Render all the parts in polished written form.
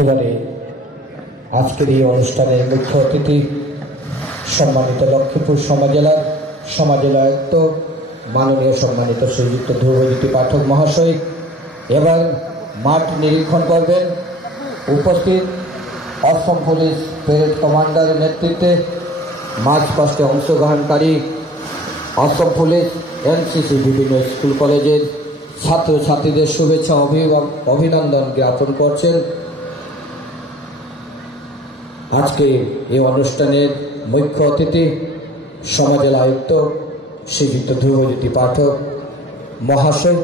এবারে আজকের এই অনুষ্ঠানের মুখ্য অতিথি সম্মানিত লক্ষ্মীপুর সমাজের আয়ুক্ত মাননীয় সম্মানিত শ্রীযুক্ত ধ্রুবজ্যোতি পাঠক মহাশয় এবার মাঠ নিরীক্ষণ করবেন। উপস্থিত অসম পুলিশ প্যারেড কমান্ডারের নেতৃত্বে মাঝ পাস্টে অংশগ্রহণকারী অসম পুলিশ এনসিসি বিভিন্ন স্কুল কলেজের ছাত্রছাত্রীদের শুভেচ্ছা অভিনন্দন জ্ঞাপন করছেন। আজকে এই অনুষ্ঠানের মুখ্য অতিথি সমাজের আয়ুক্ত শ্রীযুক্ত ধ্রুবজ্যোতি পাঠক মহাশয়।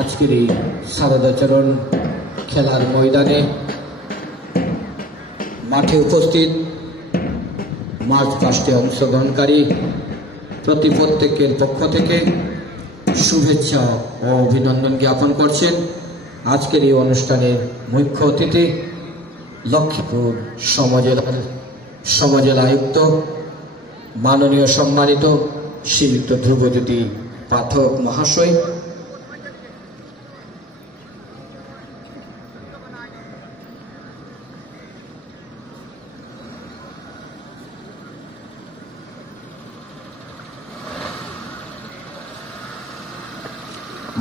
আজকের এই শারদাচরণ খেলার ময়দানে মাঠে উপস্থিত মাঝ পাস্টে অংশগ্রহণকারী প্রত্যেকের পক্ষ থেকে শুভেচ্ছা ও অভিনন্দন জ্ঞাপন করছেন। আজকের এই অনুষ্ঠানের মুখ্য অতিথি লক্ষ্মীপুর সমাজের আয়ুক্ত মাননীয় সম্মানিত শ্রীযুক্ত ধ্রুবজ্যোতি পাঠক মহাশয়।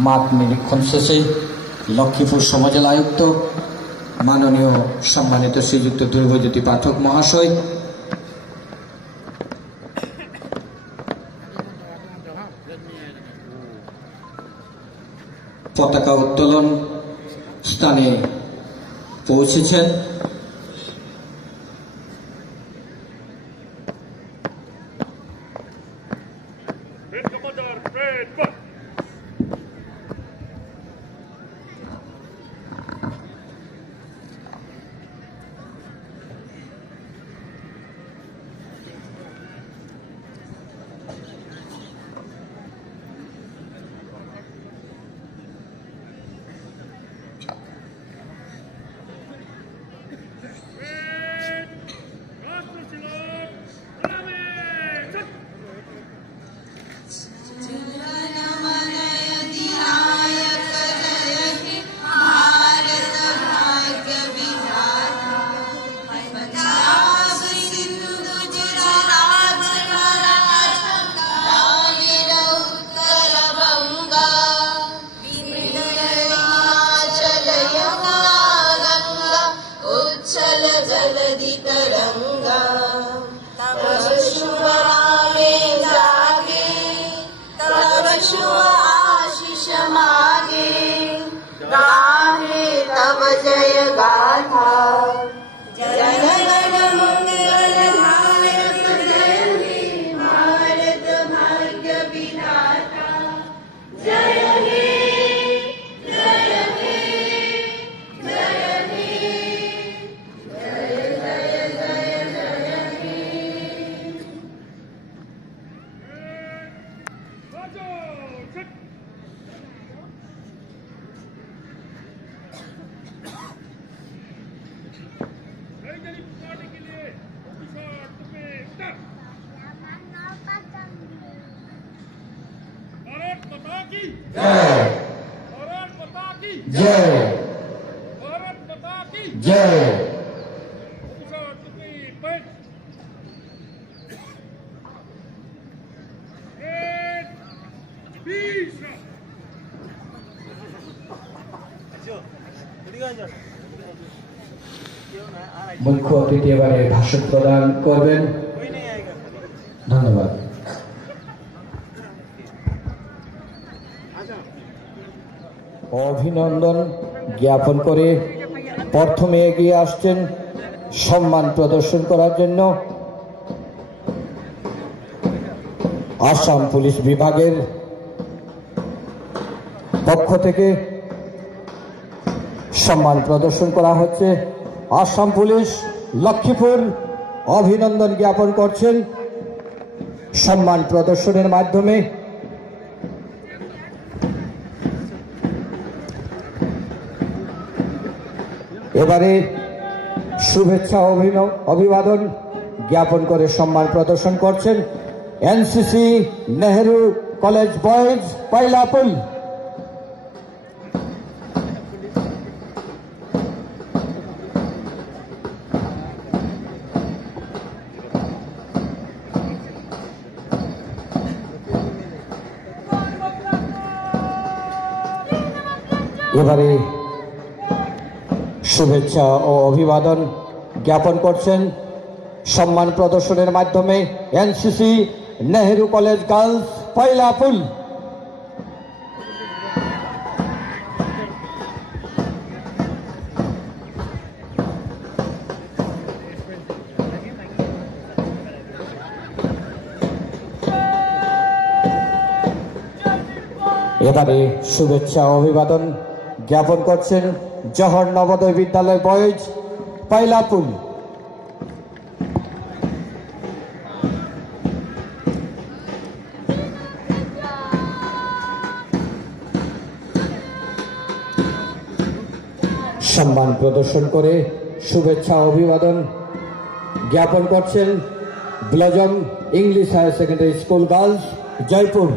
মাঠ নিরীক্ষণ শেষে লক্ষ্মীপুর সমাজের আয়ুক্ত মাননীয় সম্মানিত শ্রীযুক্ত ধ্রুবজ্যোতি পাঠক মহাশয় পতাকা উত্তোলন স্থানে পৌঁছেছেন। মুখ্য অতিথি এবারে ভাষণ প্রদান করবেন। ধন্যবাদ। অভিনন্দন জ্ঞাপন করে প্রথমে এগিয়ে আসছেন সম্মান প্রদর্শন করার জন্য আসাম পুলিশ বিভাগের পক্ষ থেকে সম্মান প্রদর্শন করা হচ্ছে। আসাম পুলিশ লক্ষ্মীপুর অভিনন্দন জ্ঞাপন করছেন সম্মান প্রদর্শনের মাধ্যমে। এবারে শুভেচ্ছা অভিবাদন জ্ঞাপন করে সম্মান প্রদর্শন করছেন এনসিসি নেহেরু কলেজ বয়েজ পাইলাপুল। এবারে শুভেচ্ছা ও অভিবাদন জ্ঞাপন করছেন সম্মান প্রদর্শনের মাধ্যমে এনসিসি নেহেরু কলেজ গার্লস পাইলাপুল। এবারে শুভেচ্ছা অভিবাদন জ্ঞাপন করছেন জওহর নবোদয় বিদ্যালয় বয়েজ পাইলাপুল। সম্মান প্রদর্শন করে শুভেচ্ছা অভিবাদন জ্ঞাপন করছেন blossom English higher secondary school girls Jaipur.